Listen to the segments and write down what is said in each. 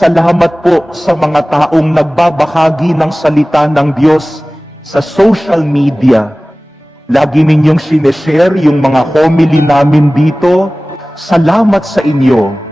Salamat po sa mga taong nagbabahagi ng salita ng Diyos sa social media. Lagi ninyong sineshare yung mga homily namin dito. Salamat sa inyo.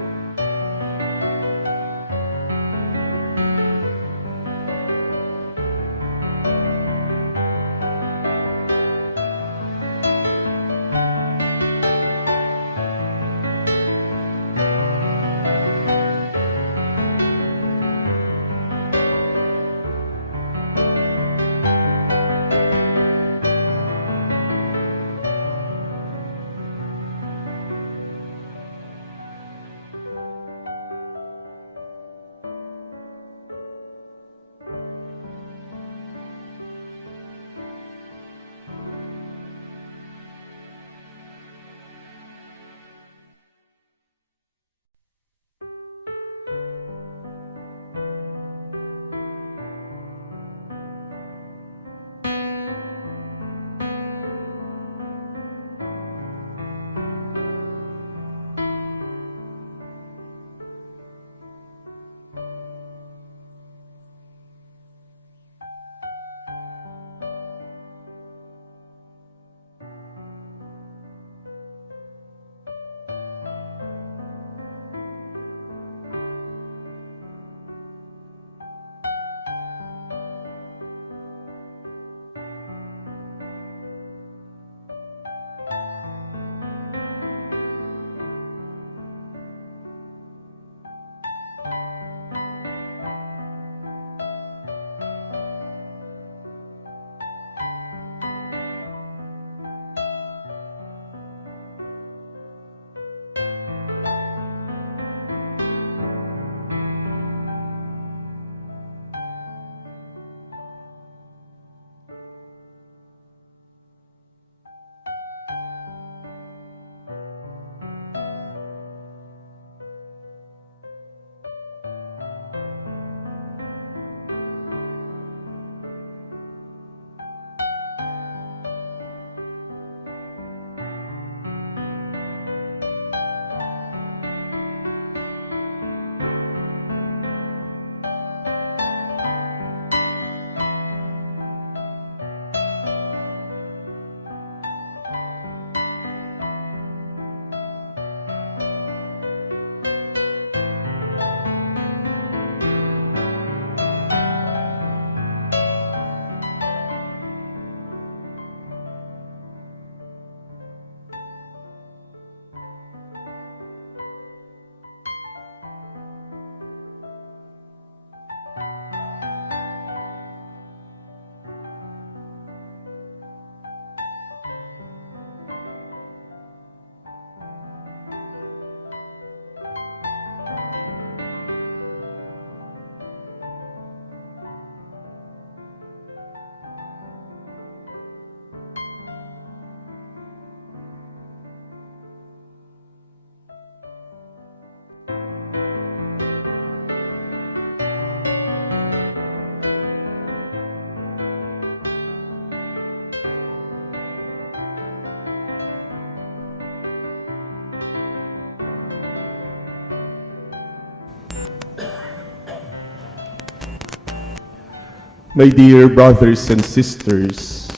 My dear brothers and sisters,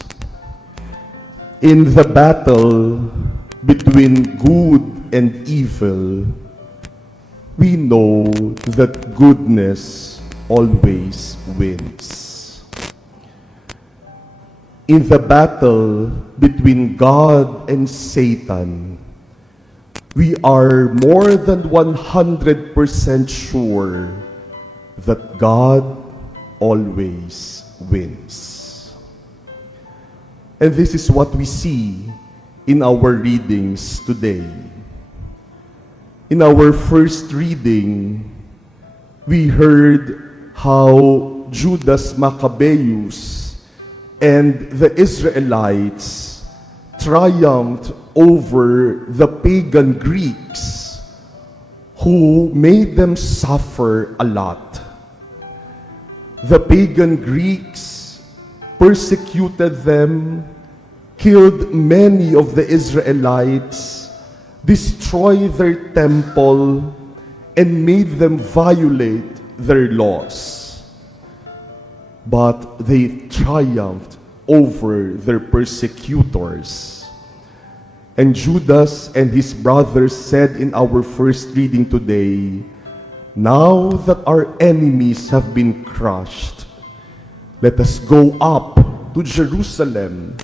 in the battle between good and evil, we know that goodness always wins. In the battle between God and Satan, we are more than 100% sure that God always wins. And this is what we see in our readings today. In our first reading, we heard how Judas Maccabeus and the Israelites triumphed over the pagan Greeks who made them suffer a lot. The pagan Greeks persecuted them, killed many of the Israelites, destroyed their temple, and made them violate their loss, but they triumphed over their persecutors. And Judas and his brothers said in our first reading today, "Now that our enemies have been crushed, let us go up to Jerusalem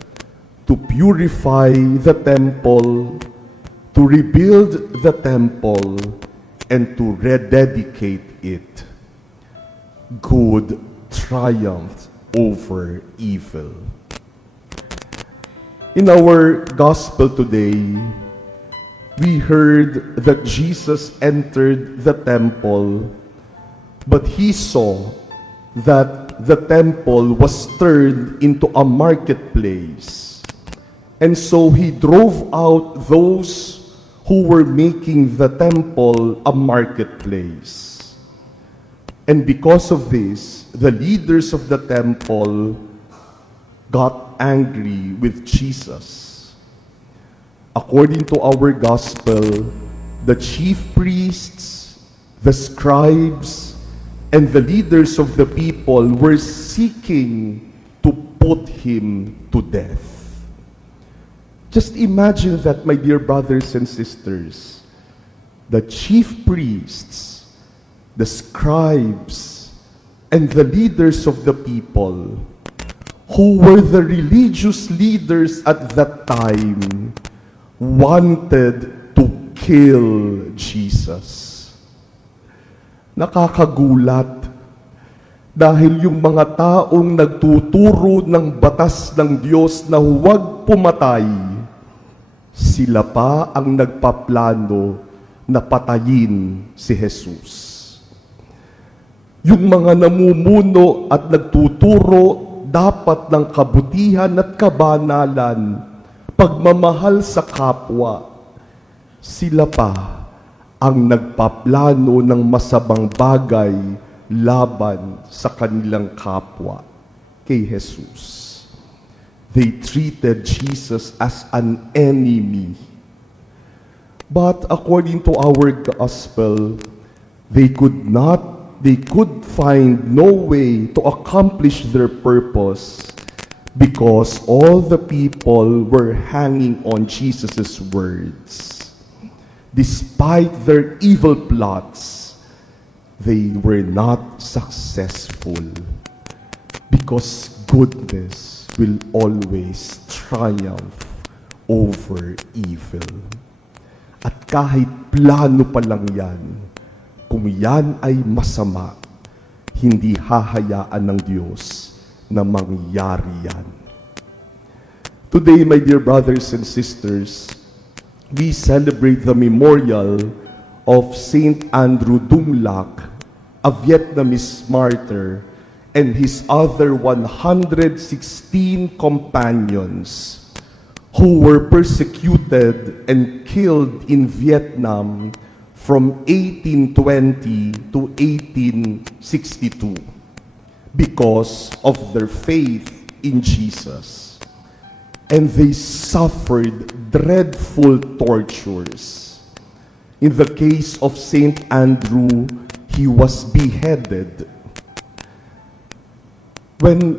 to purify the temple, to rebuild the temple, and to rededicate it." Good triumphed over evil. In our gospel today, we heard that Jesus entered the temple, but he saw that the temple was turned into a marketplace. And so he drove out those who were making the temple a marketplace. And because of this, the leaders of the temple got angry with Jesus. According to our gospel, the chief priests, the scribes, and the leaders of the people were seeking to put him to death. Just imagine that, my dear brothers and sisters. The chief priests, the scribes, and the leaders of the people, who were the religious leaders at that time, wanted to kill Jesus. Nakakagulat dahil yung mga taong nagtuturo ng batas ng Diyos na huwag pumatay, sila pa ang nagpaplano na patayin si Jesus. Yung mga namumuno at nagtuturo dapat ng kabutihan at kabanalan, pagmamahal sa kapwa, sila pa ang nagpaplano ng masamang bagay laban sa kanilang kapwa kay Jesus. They treated Jesus as an enemy. But according to our gospel, they could find no way to accomplish their purpose because all the people were hanging on Jesus' words. Despite their evil plots, they were not successful because goodness will always triumph over evil. At kahit plano pa lang yan, kung yan ay masama, hindi hahayaan ng Diyos na mangyari yan. Today, my dear brothers and sisters, we celebrate the memorial of Saint Andrew Dumlak, a Vietnamese martyr, and his other 116 companions who were persecuted and killed in Vietnam from 1820 to 1862 because of their faith in Jesus. And they suffered dreadful tortures. In the case of Saint Andrew, he was beheaded. When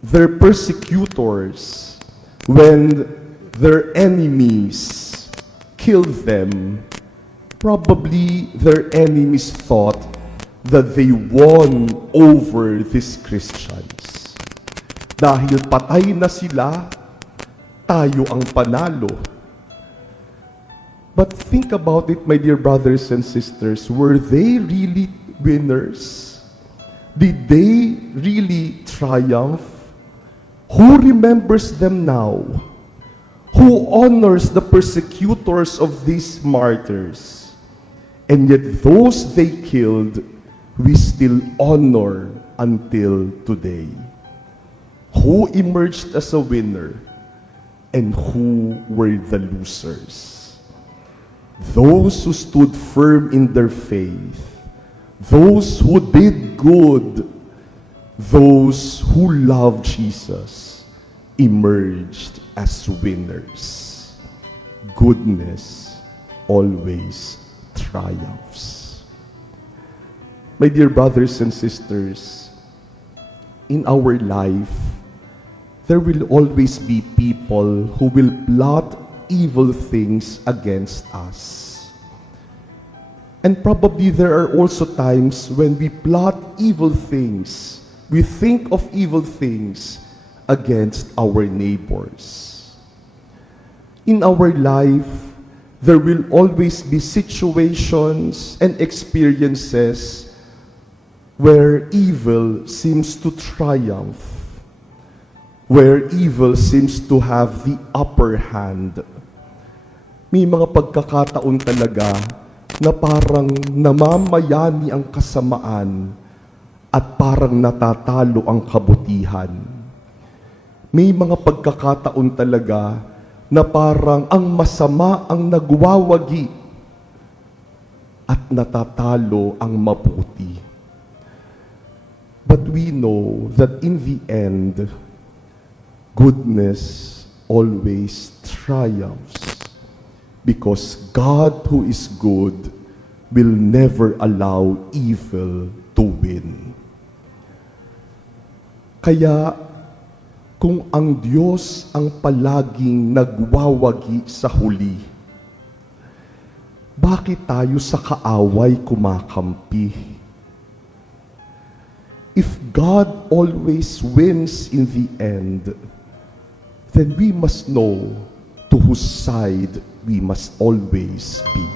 their persecutors, when their enemies killed them, probably their enemies thought that they won over these Christians. Dahil patay na sila, tayo ang panalo. But think about it, my dear brothers and sisters. Were they really winners? Did they really triumph? Who remembers them now? Who honors the persecutors of these martyrs? And yet those they killed, we still honor until today. Who emerged as a winner? And who were the losers? Those who stood firm in their faith, those who did good, those who loved Jesus, emerged as winners. Goodness always triumphs. My dear brothers and sisters, in our life, there will always be people who will plot evil things against us. And probably there are also times when we plot evil things, we think of evil things against our neighbors. In our life, there will always be situations and experiences where evil seems to triumph, where evil seems to have the upper hand. May mga pagkakataon talaga na parang namamayani ang kasamaan at parang natatalo ang kabutihan. May mga pagkakataon talaga na parang ang masama ang nagwawagi at natatalo ang mabuti. But we know that in the end, goodness always triumphs because God who is good will never allow evil to win. Kaya kung ang Diyos ang palaging nagwawagi sa huli, bakit tayo sa kaaway kumakampi? If God always wins in the end, then we must know to whose side we must always be.